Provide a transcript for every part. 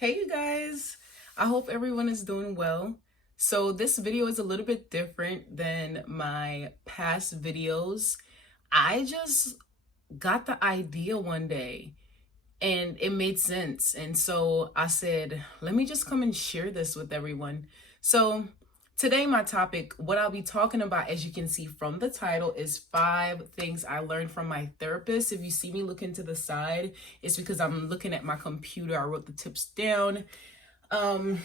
Hey you guys, I hope everyone is doing well. So this video is a little bit different than my past videos. I just got the idea one day and it made sense. And so I said, let me just come and share this with everyone. So today my topic, what I'll be talking about, as you can see from the title, is 5 things I learned from my therapist. If you see me looking to the side, it's because I'm looking at my computer. I wrote the tips down. It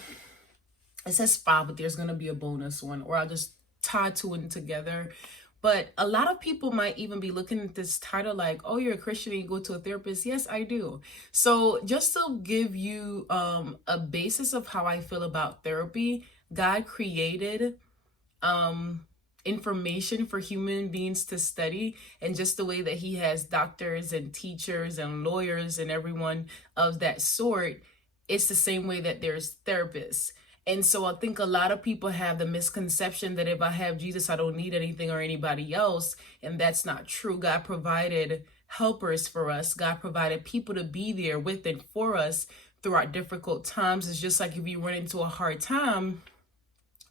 says 5, but there's gonna be a bonus one, or I'll just tie 2 in together. But a lot of people might even be looking at this title like, oh, you're a Christian and you go to a therapist. Yes, I do. So just to give you a basis of how I feel about therapy, God created information for human beings to study, and just the way that he has doctors and teachers and lawyers and everyone of that sort, it's the same way that there's therapists. And so I think a lot of people have the misconception that if I have Jesus, I don't need anything or anybody else. And that's not true. God provided helpers for us. God provided people to be there with and for us throughout difficult times. It's just like if you run into a hard time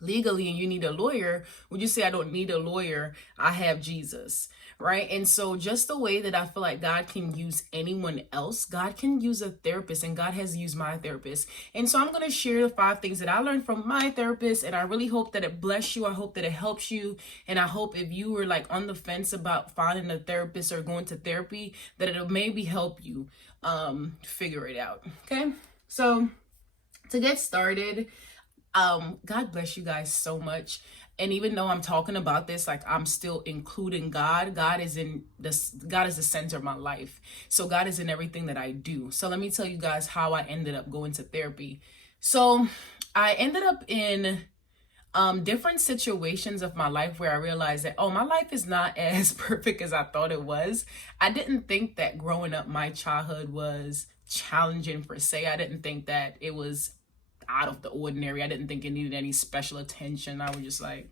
legally and you need a lawyer, would you say, I don't need a lawyer, I have Jesus, right? And so just the way that I feel like God can use anyone else, God can use a therapist, and God has used my therapist. And so I'm going to share the 5 things that I learned from my therapist, and I really hope that it bless you. I hope that it helps you, and I hope if you were like on the fence about finding a therapist or going to therapy, that it'll maybe help you figure it out. Okay, so to get started, God bless you guys so much. And even though I'm talking about this, like, I'm still including God. God is the center of my life. So God is in everything that I do. So let me tell you guys how I ended up going to therapy. So I ended up in different situations of my life where I realized that, oh, my life is not as perfect as I thought it was. I didn't think that growing up, my childhood was challenging per se. I didn't think that it was out of the ordinary. I didn't think it needed any special attention. I was just like,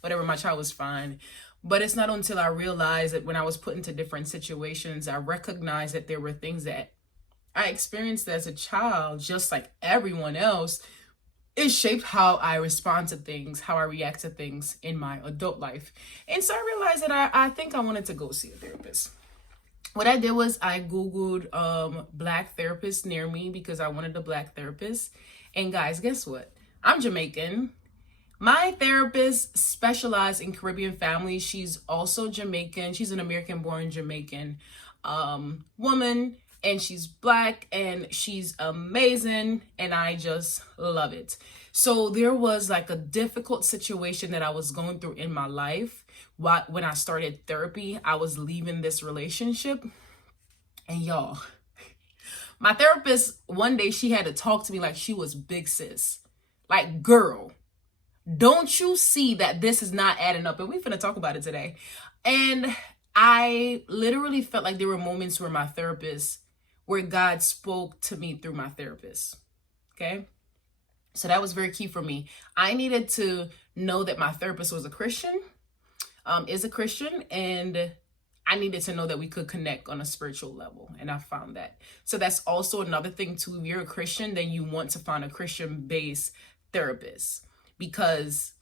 whatever, my child was fine. But it's not until I realized that when I was put into different situations, I recognized that there were things that I experienced as a child, just like everyone else. It shaped how I respond to things, how I react to things in my adult life. And so I realized that I think I wanted to go see a therapist. What I did was I Googled Black therapists near me because I wanted a Black therapist. And guys, guess what? I'm Jamaican. My therapist specialized in Caribbean families. She's also Jamaican. She's an American-born Jamaican woman, and she's Black, and she's amazing, and I just love it. So there was like a difficult situation that I was going through in my life. When I started therapy, I was leaving this relationship, and y'all, my therapist, one day she had to talk to me like she was big sis. Like, girl, don't you see that this is not adding up? And we're finna talk about it today. And I literally felt like there were moments where God spoke to me through my therapist. Okay? So that was very key for me. I needed to know that my therapist was a Christian, is a Christian, and I needed to know that we could connect on a spiritual level, and I found that. So that's also another thing too. If you're a Christian, then you want to find a Christian-based therapist, because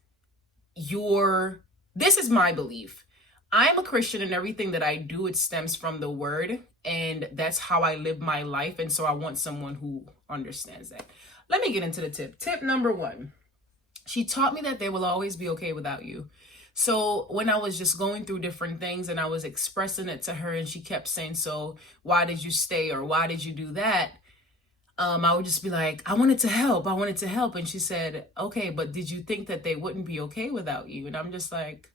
this is my belief. I'm a Christian, and everything that I do, it stems from the word, and that's how I live my life. And so I want someone who understands that. Let me get into the tip. Tip number 1. She taught me that they will always be okay without you. So when I was just going through different things and I was expressing it to her, and she kept saying, so why did you stay, or why did you do that? I would just be like, I wanted to help. And she said, okay, but did you think that they wouldn't be okay without you? And I'm just like,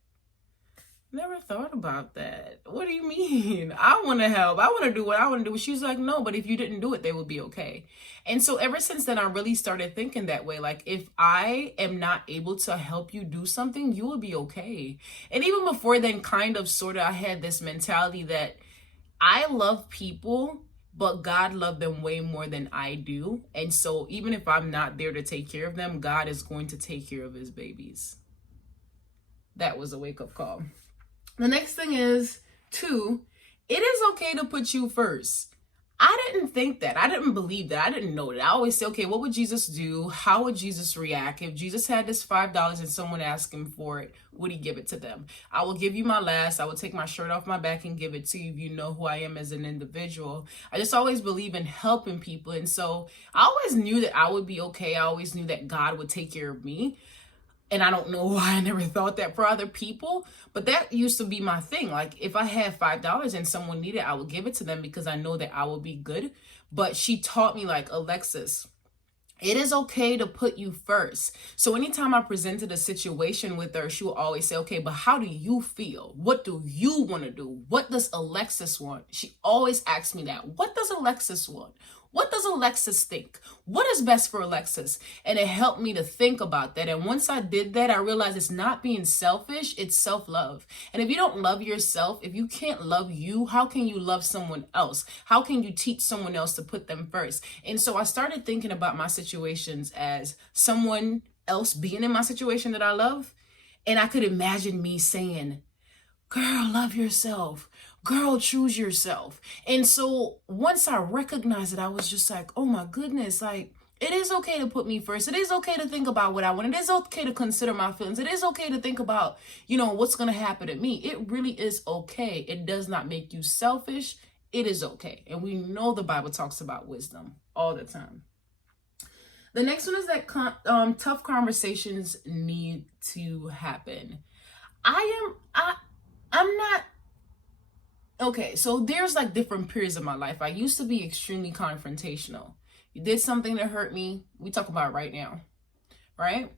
never thought about that. What do you mean? I want to help. I want to do what I want to do. She's like, no, but if you didn't do it, they would be okay. And so ever since then, I really started thinking that way. Like, if I am not able to help you do something, you will be okay. And even before then, kind of, sort of, I had this mentality that I love people, but God loved them way more than I do. And so even if I'm not there to take care of them, God is going to take care of his babies. That was a wake-up call. The next thing is, 2, it is okay to put you first. I didn't think that. I didn't believe that. I didn't know that. I always say, okay, what would Jesus do? How would Jesus react? If Jesus had this $5 and someone asked him for it, would he give it to them? I will give you my last. I will take my shirt off my back and give it to you if you know who I am as an individual. I just always believe in helping people. And so I always knew that I would be okay. I always knew that God would take care of me. And I don't know why I never thought that for other people, but that used to be my thing. Like if I had $5 and someone needed it, I would give it to them because I know that I will be good. But she taught me, like, Alexis, it is okay to put you first. So anytime I presented a situation with her, she will always say, okay, but how do you feel? What do you want to do? What does Alexis want? She always asks me that. What does Alexis want? What does Alexis think? What is best for Alexis? And it helped me to think about that. And once I did that, I realized it's not being selfish, it's self-love. And if you don't love yourself, if you can't love you, how can you love someone else? How can you teach someone else to put them first? And so I started thinking about my situations as someone else being in my situation that I love. And I could imagine me saying, girl, love yourself. Girl, choose yourself. And so once I recognized it, I was just like, oh my goodness, like, it is okay to put me first. It is okay to think about what I want. It is okay to consider my feelings. It is okay to think about, what's going to happen to me. It really is okay. It does not make you selfish. It is okay. And we know the Bible talks about wisdom all the time. The next one is that tough conversations need to happen. I'm not. Okay, so there's like different periods of my life. I used to be extremely confrontational. You did something that hurt me. We talk about it right now, right?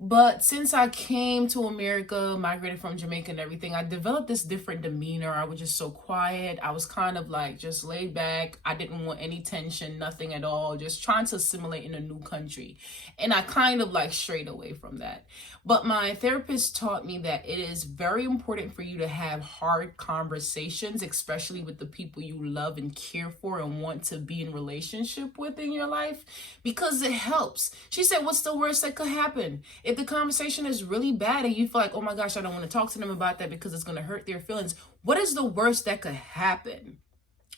But since I came to America, migrated from Jamaica and everything, I developed this different demeanor. I was just so quiet. I was kind of like just laid back. I didn't want any tension, nothing at all, just trying to assimilate in a new country. And I kind of like strayed away from that. But my therapist taught me that it is very important for you to have hard conversations, especially with the people you love and care for and want to be in relationship with in your life, because it helps. She said, what's the worst that could happen? If the conversation is really bad and you feel like, oh my gosh, I don't want to talk to them about that because it's going to hurt their feelings, what is the worst that could happen?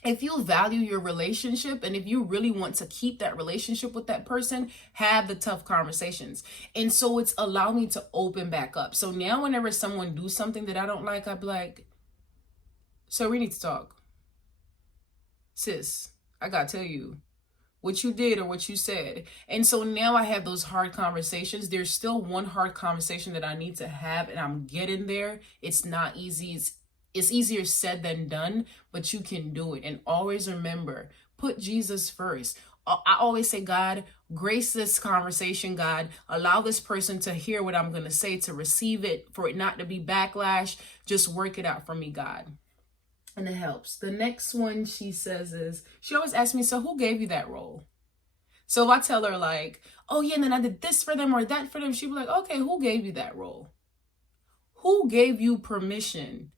If you value your relationship and if you really want to keep that relationship with that person, have the tough conversations. And so it's allowed me to open back up. So now whenever someone do something that I don't like, I'd be like, so we need to talk. Sis, I got to tell you what you did or what you said. And so now I have those hard conversations. There's still one hard conversation that I need to have, and I'm getting there. It's not easy. It's easier said than done, but you can do it. And always remember, put Jesus first. I always say, God, grace this conversation, God. Allow this person to hear what I'm going to say, to receive it, for it not to be backlash. Just work it out for me, God. And it helps. The next one she says is, she always asks me, so who gave you that role? So if I tell her like, oh yeah, and then I did this for them or that for them, she'd be like, okay, who gave you that role? Who gave you permission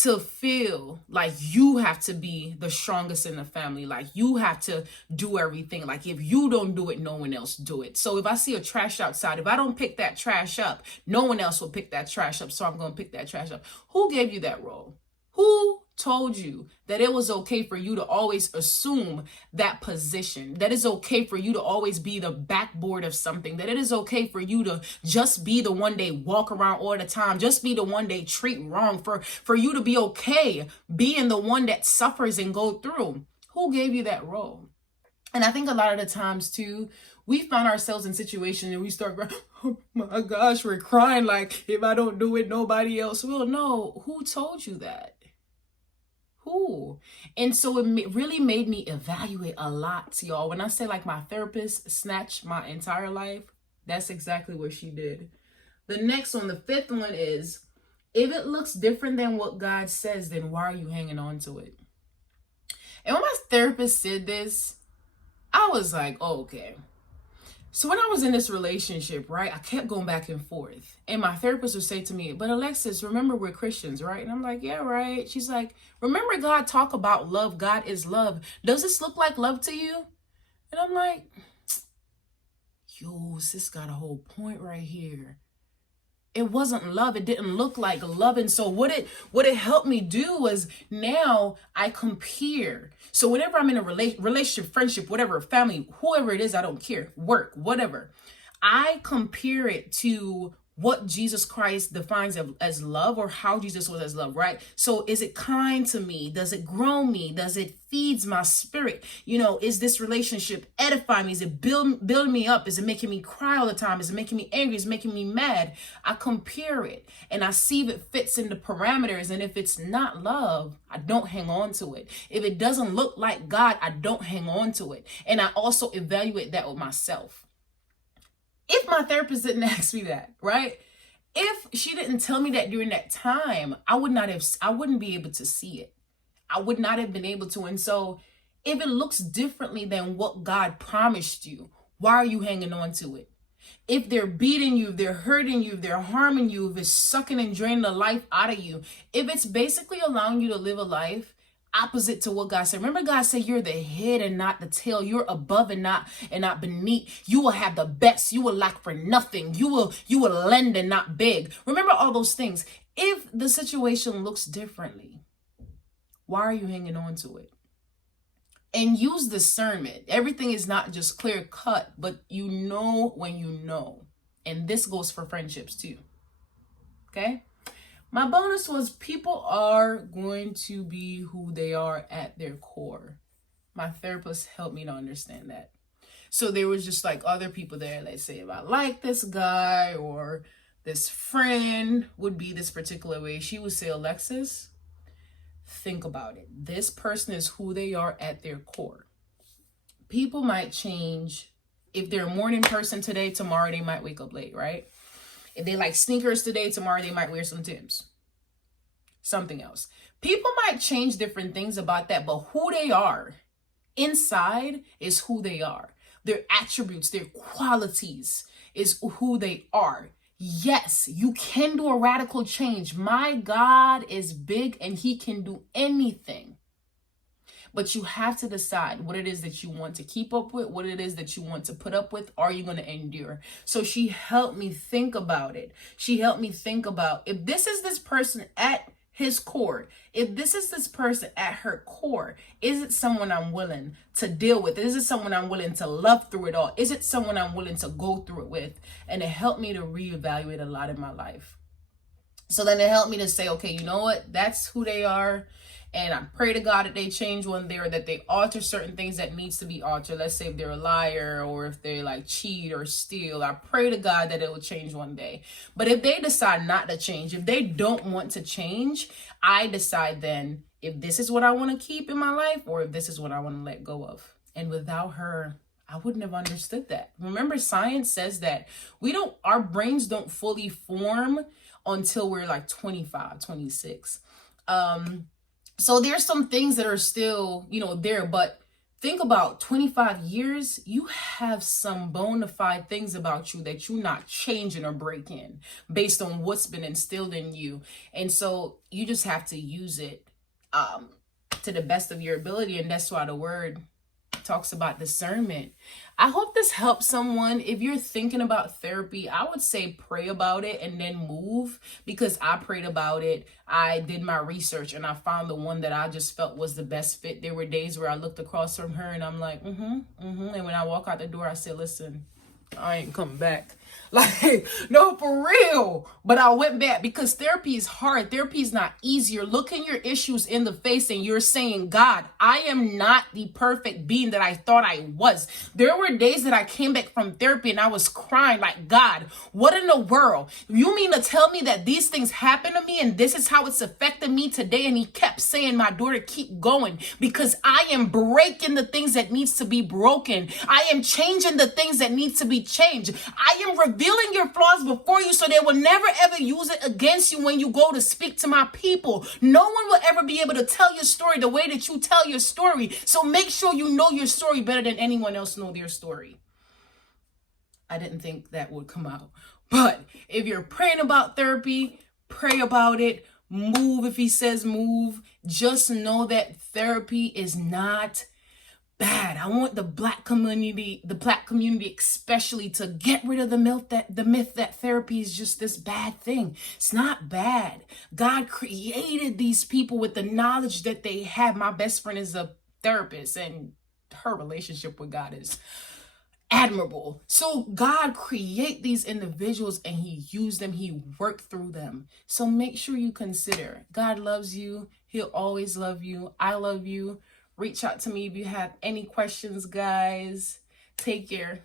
to feel like you have to be the strongest in the family? Like you have to do everything. Like if you don't do it, no one else do it. So if I see a trash outside, if I don't pick that trash up, no one else will pick that trash up. So I'm going to pick that trash up. Who gave you that role? Who told you that it was okay for you to always assume that position? That it's okay for you to always be the backboard of something? That it is okay for you to just be the one they walk around all the time? Just be the one they treat wrong? For you to be okay being the one that suffers and go through? Who gave you that role? And I think a lot of the times too, we find ourselves in situations and we start going, oh my gosh, we're crying like, if I don't do it, nobody else will. No, who told you that? Who? And so it really made me evaluate a lot, y'all. When I say like my therapist snatched my entire life, that's exactly what she did. The next one, the fifth one is, if it looks different than what God says, then why are you hanging on to it? And when my therapist said this, I was like, oh, okay. So when I was in this relationship, right, I kept going back and forth. And my therapist would say to me, but Alexis, remember we're Christians, right? And I'm like, yeah, right. She's like, remember God talk about love. God is love. Does this look like love to you? And I'm like, yo, sis got a whole point right here. It wasn't love. It didn't look like love. And so what it helped me do was now I compare. So whenever I'm in a relationship, friendship, whatever, family, whoever it is, I don't care, work, whatever, I compare it to what Jesus Christ defines as love, or how Jesus was as love, right? So is it kind to me? Does it grow me? Does it feeds my spirit? Is this relationship edifying me? Is it building me up? Is it making me cry all the time? Is it making me angry? Is it making me mad? I compare it and I see if it fits in the parameters. And if it's not love, I don't hang on to it. If it doesn't look like God, I don't hang on to it. And I also evaluate that with myself. If my therapist didn't ask me that, right? If she didn't tell me that during that time, I wouldn't be able to see it. I would not have been able to. And so if it looks differently than what God promised you, why are you hanging on to it? If they're beating you, if they're hurting you, if they're harming you, if it's sucking and draining the life out of you, if it's basically allowing you to live a life opposite to what God said. Remember, God said you're the head and not the tail. You're above and not beneath. You will have the best. You will lack for nothing. You will lend and not beg. Remember all those things. If the situation looks differently, why are you hanging on to it? And use discernment. Everything is not just clear cut, but you know when you know. And this goes for friendships too. Okay? My bonus was people are going to be who they are at their core. My therapist helped me to understand that. So there was just like other people there. Let's say if I like this guy or this friend would be this particular way. She would say, Alexis, think about it. This person is who they are at their core. People might change. If they're a morning person today, tomorrow they might wake up late, right? If they like sneakers today, tomorrow they might wear some Timbs. Something else. People might change different things about that, but who they are inside is who they are. Their attributes, their qualities is who they are. Yes, you can do a radical change. My God is big and he can do anything. But you have to decide what it is that you want to keep up with, what it is that you want to put up with. Are you going to endure? So she helped me think about it. She helped me think about, if this is this person at his core, if this is this person at her core, is it someone I'm willing to deal with? Is it someone I'm willing to love through it all? Is it someone I'm willing to go through it with? And it helped me to reevaluate a lot in my life. So then it helped me to say, okay, you know what? That's who they are. And I pray to God that they change one day, or that they alter certain things that needs to be altered. Let's say if they're a liar, or if they like cheat or steal. I pray to God that it will change one day. But if they decide not to change, if they don't want to change, I decide then if this is what I want to keep in my life, or if this is what I want to let go of. And without her, I wouldn't have understood that. Remember, science says that our brains don't fully form until we're like 25, 26. So there's some things that are still, there, but think about 25 years, you have some bona fide things about you that you're not changing or breaking based on what's been instilled in you. And so you just have to use it to the best of your ability. And that's why the word talks about discernment. I hope this helps someone. If you're thinking about therapy, I would say pray about it and then move, because I prayed about it. I did my research and I found the one that I just felt was the best fit. There were days where I looked across from her and I'm like, And when I walk out the door, I said, listen, I ain't coming back. Like, no, for real. But I went back because therapy is hard. Therapy is not easy. You're looking your issues in the face and you're saying, God, I am not the perfect being that I thought I was. There were days that I came back from therapy and I was crying like, God, what in the world? You mean to tell me that these things happen to me and this is how it's affected me today? And he kept saying, my daughter, keep going, because I am breaking the things that needs to be broken. I am changing the things that needs to be changed. I am revealing your flaws before you so they will never ever use it against you when you go to speak to my people. No one will ever be able to tell your story the way that you tell your story. So make sure you know your story better than anyone else know their story. I didn't think that would come out. But if you're praying about therapy, pray about it. Move if he says move. Just know that therapy is not bad. I want the black community especially, to get rid of the myth that therapy is just this bad thing. It's not bad. God created these people with the knowledge that they have. My best friend is a therapist, and her relationship with God is admirable. So God create these individuals, and he used them, he worked through them. So make sure you consider, God loves you. He'll always love you. I love you. Reach out to me if you have any questions, guys. Take care.